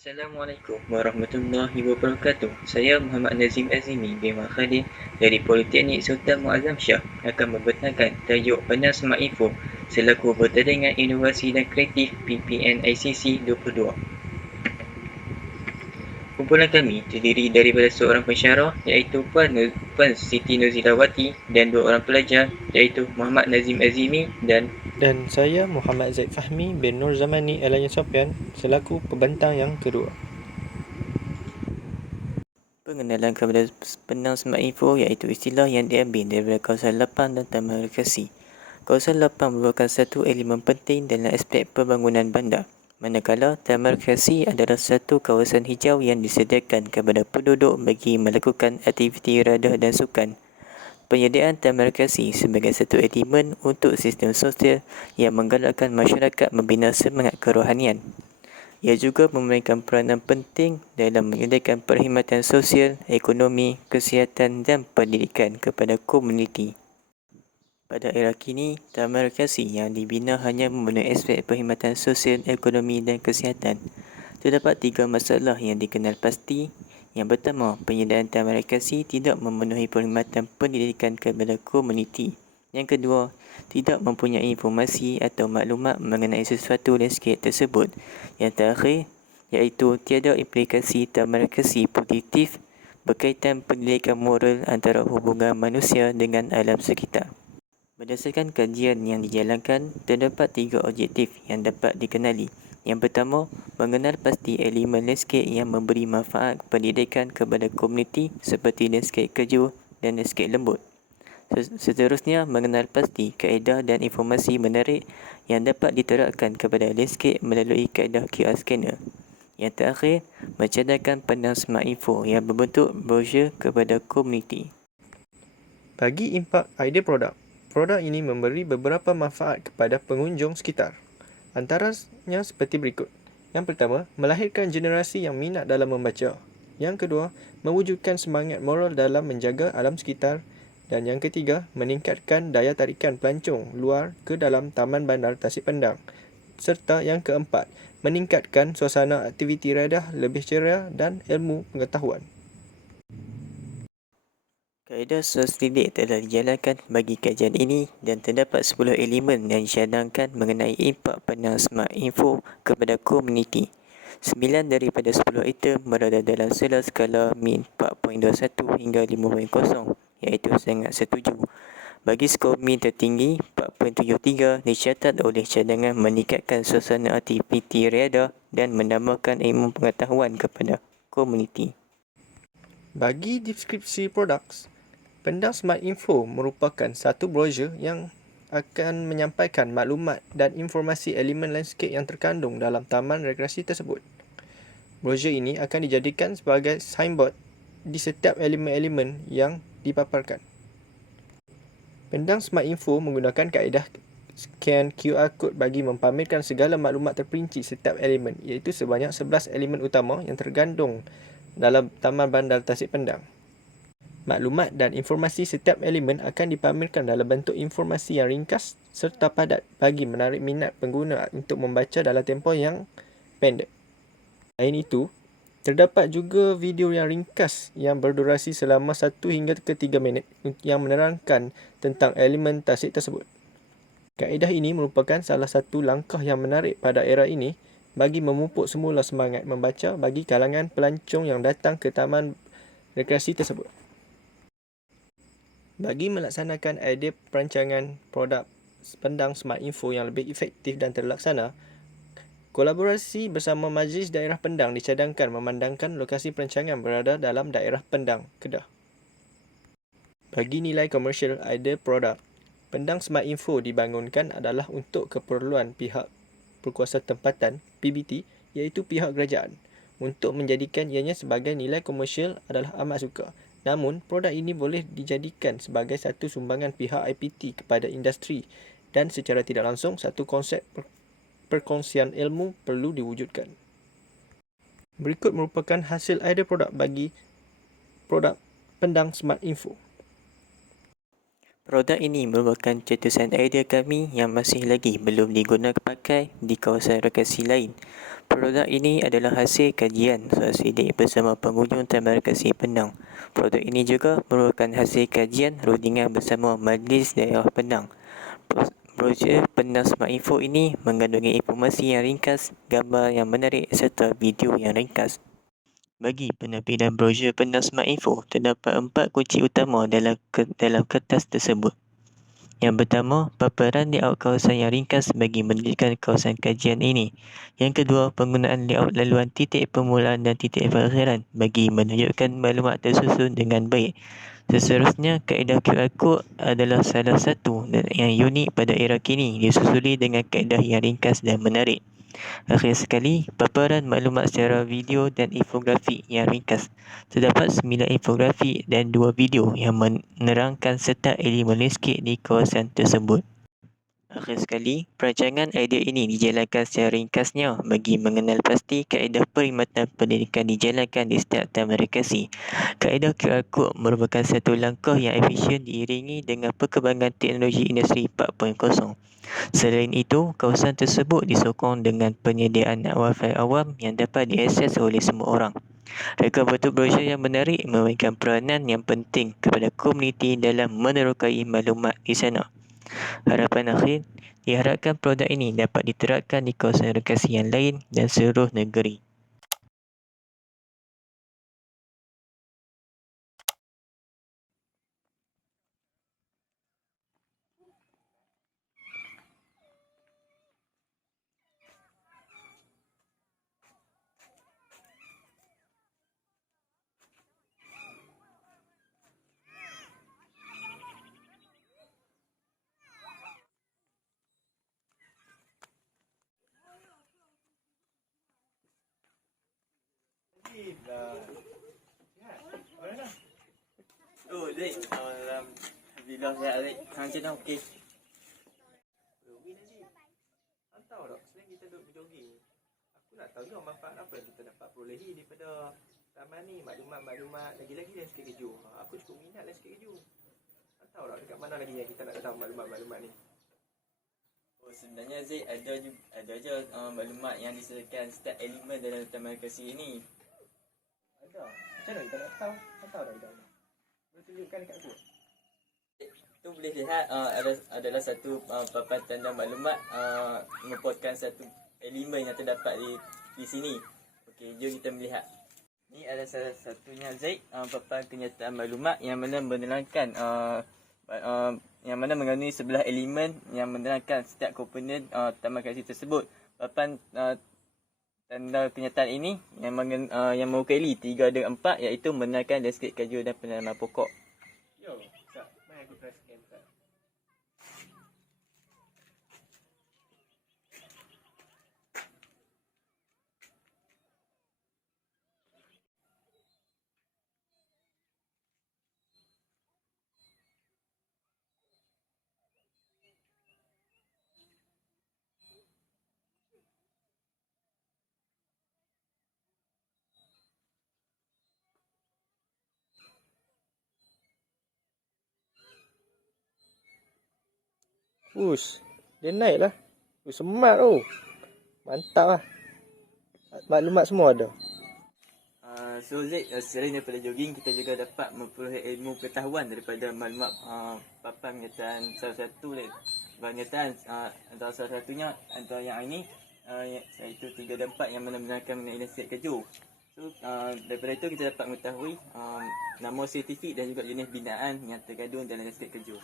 Assalamualaikum warahmatullahi wabarakatuh. Saya Muhammad Nazim Azimi bin Khalid dari Politeknik Sultan Muazzam Shah akan membentangkan tajuk Pandang Smart Info selaku Pertandingan Inovasi dan Kreatif PPNICC 22. Kumpulan kami terdiri daripada seorang pensyarah iaitu Puan Siti Nuzilawati dan dua orang pelajar iaitu Muhammad Nazim Azimi dan saya Muhammad Zaid Fahmi bin Nur Zamani Alayan Sofian selaku pembentang yang kedua. pengenalan kepada Pandang Smart Info iaitu istilah yang diambil daripada kawasan lapang dan telekomunikasi. Kawasan lapang merupakan satu elemen penting dalam aspek pembangunan bandar. Manakala telekomunikasi adalah satu kawasan hijau yang disediakan kepada penduduk bagi melakukan aktiviti radah dan sukan. Penyediaan telekomunikasi sebagai satu elemen untuk sistem sosial yang menggalakkan masyarakat membina semangat kerohanian. Ia juga memainkan peranan penting dalam menyediakan perkhidmatan sosial, ekonomi, kesihatan dan pendidikan kepada komuniti. Pada era kini, telekomunikasi yang dibina hanya memenuhi aspek perkhidmatan sosial, ekonomi dan kesihatan. Terdapat tiga masalah yang dikenal pasti. Yang pertama, penyediaan telekomunikasi tidak memenuhi perkhidmatan pendidikan kepada komuniti. Yang kedua, tidak mempunyai informasi atau maklumat mengenai sesuatu landscape tersebut. Yang terakhir, iaitu tiada implikasi telekomunikasi positif berkaitan pendidikan moral antara hubungan manusia dengan alam sekitar. Berdasarkan kajian yang dijalankan, terdapat tiga objektif yang dapat dikenali. Yang pertama, mengenal pasti elemen landscape yang memberi manfaat pendidikan kepada komuniti seperti landscape keju dan landscape lembut. Seterusnya, mengenal pasti kaedah dan informasi menarik yang dapat diterapkan kepada landscape melalui kaedah QR scanner. Yang terakhir, mencadangkan Pandang Smart Info yang berbentuk brosur kepada komuniti. Bagi impak idea produk ini memberi beberapa manfaat kepada pengunjung sekitar. Antaranya seperti berikut. Yang pertama, melahirkan generasi yang minat dalam membaca. Yang kedua, mewujudkan semangat moral dalam menjaga alam sekitar. Dan yang ketiga, meningkatkan daya tarikan pelancong luar ke dalam Taman Bandar Tasik Pendang. Serta yang keempat, meningkatkan suasana aktiviti radah lebih ceria dan ilmu pengetahuan. Kaedah sosialistik telah dijalankan bagi kajian ini dan terdapat 10 elemen yang disyadangkan mengenai impak Pandang Smart Info kepada komuniti. 9 daripada 10 item berada dalam skala min 4.21 hingga 5.0 iaitu sangat setuju. Bagi skor min tertinggi 4.73 dicatat oleh cadangan meningkatkan suasana aktiviti riadah dan menambahkan ilmu pengetahuan kepada komuniti. Bagi deskripsi produk, Pandang Smart Info merupakan satu brosur yang akan menyampaikan maklumat dan informasi elemen landscape yang terkandung dalam taman rekreasi tersebut. Brosur ini akan dijadikan sebagai signboard di setiap elemen-elemen yang dipaparkan. Pandang Smart Info menggunakan kaedah scan QR code bagi mempamerkan segala maklumat terperinci setiap elemen, iaitu sebanyak 11 elemen utama yang tergandung dalam Taman Bandar Tasik Pendang. Maklumat dan informasi setiap elemen akan dipamerkan dalam bentuk informasi yang ringkas serta padat bagi menarik minat pengguna untuk membaca dalam tempoh yang pendek. Selain itu, terdapat juga video yang ringkas yang berdurasi selama 1 hingga ke 3 minit yang menerangkan tentang elemen tasik tersebut. Kaedah ini merupakan salah satu langkah yang menarik pada era ini bagi memupuk semula semangat membaca bagi kalangan pelancong yang datang ke taman rekreasi tersebut. Bagi melaksanakan idea perancangan produk Pandang Smart Info yang lebih efektif dan terlaksana, kolaborasi bersama Majlis Daerah Pendang dicadangkan memandangkan lokasi perancangan berada dalam daerah Pendang, Kedah. Bagi nilai komersial idea produk, Pandang Smart Info dibangunkan adalah untuk keperluan pihak berkuasa tempatan PBT iaitu pihak kerajaan. Untuk menjadikan ianya sebagai nilai komersial adalah amat sukar. Namun, produk ini boleh dijadikan sebagai satu sumbangan pihak IPT kepada industri dan secara tidak langsung satu konsep perkongsian ilmu perlu diwujudkan. Berikut merupakan hasil idea produk bagi produk Pandang Smart Info. Produk ini merupakan cetusan idea kami yang masih lagi belum digunakan pakai di kawasan rekreasi lain. Produk ini adalah hasil kajian sosidik bersama pengunjung Taman Rekreasi Penang. Produk ini juga merupakan hasil kajian rundingan bersama Majlis Daerah Penang. Brosur Penang Smart Info ini mengandungi informasi yang ringkas, gambar yang menarik serta video yang ringkas. Bagi penampilan brosur Penang Smart Info, terdapat 4 kunci utama dalam kertas tersebut. Yang pertama, paparan layout kawasan yang ringkas bagi menunjukkan kawasan kajian ini. Yang kedua, penggunaan layout laluan titik permulaan dan titik perakhiran bagi menunjukkan maklumat tersusun dengan baik. Seterusnya, kaedah QR Code adalah salah satu yang unik pada era kini, disusuli dengan kaedah yang ringkas dan menarik. Akhir sekali, paparan maklumat secara video dan infografik yang ringkas. Terdapat 9 infografik dan 2 video yang menerangkan serta elemen landscape di kawasan tersebut. Akhir sekali, perancangan idea ini dijalankan secara ringkasnya bagi mengenal pasti kaedah perkhidmatan pendidikan dijalankan di setiap taman rekreasi. Kaedah QR Code merupakan satu langkah yang efisien diiringi dengan perkembangan teknologi industri 4.0. Selain itu, kawasan tersebut disokong dengan penyediaan Wi-Fi awam yang dapat diakses oleh semua orang. Rekam bentuk brosur yang menarik memberikan peranan yang penting kepada komuniti dalam menerokai maklumat di sana. Harapan akhir, diharapkan produk ini dapat diterapkan di kawasan rekreasi yang lain dan seluruh negeri. Oh, Zik. Alhamdulillah sihat, Zik. Macam mana? Okey. Tahu tak, selain kita duduk berjogging, aku nak tahu juga manfaat apa yang kita dapat perolehi daripada taman ni, maklumat-maklumat, lagi-lagi landscape keju. Aku cukup minat landscape keju. Tahu tak dekat mana lagi yang kita nak tahu maklumat-maklumat ni? Oh, sebenarnya Zik, ada je maklumat yang disediakan setiap elemen dalam taman rekreasi ini. Ada. Macam mana kita nak tahu? Tahu tak kita? Boleh tunjukkan dekat aku? Tu boleh lihat adalah satu papan tanda maklumat merupakan satu elemen yang terdapat di sini. Okey, jom kita melihat. Ini adalah salah satunya Zaid, papan kenyataan maklumat yang mana menerangkan yang mana mengandungi 11 elemen yang menerangkan setiap komponen taman rekreasi tersebut. Papan tanda kenyataan ini yang mewakili 3 dan 4 iaitu menerangkan landscape kayu dan penanaman pokok. Yo, tak. Mari aku try scan tak. Dia naik lah. Semat tu. Mantap lah. Maklumat semua ada. So Zaid, selain daripada jogging, kita juga dapat memperoleh ilmu pengetahuan daripada maklumat papan kenyataan salah satu kenyataan antara salah satunya antara yang ini iaitu 3 dan 4 yang menerangkan mengenai landscape keju. So daripada itu kita dapat mengetahui nama saintifik dan juga jenis binaan yang terkandung dalam landscape keju.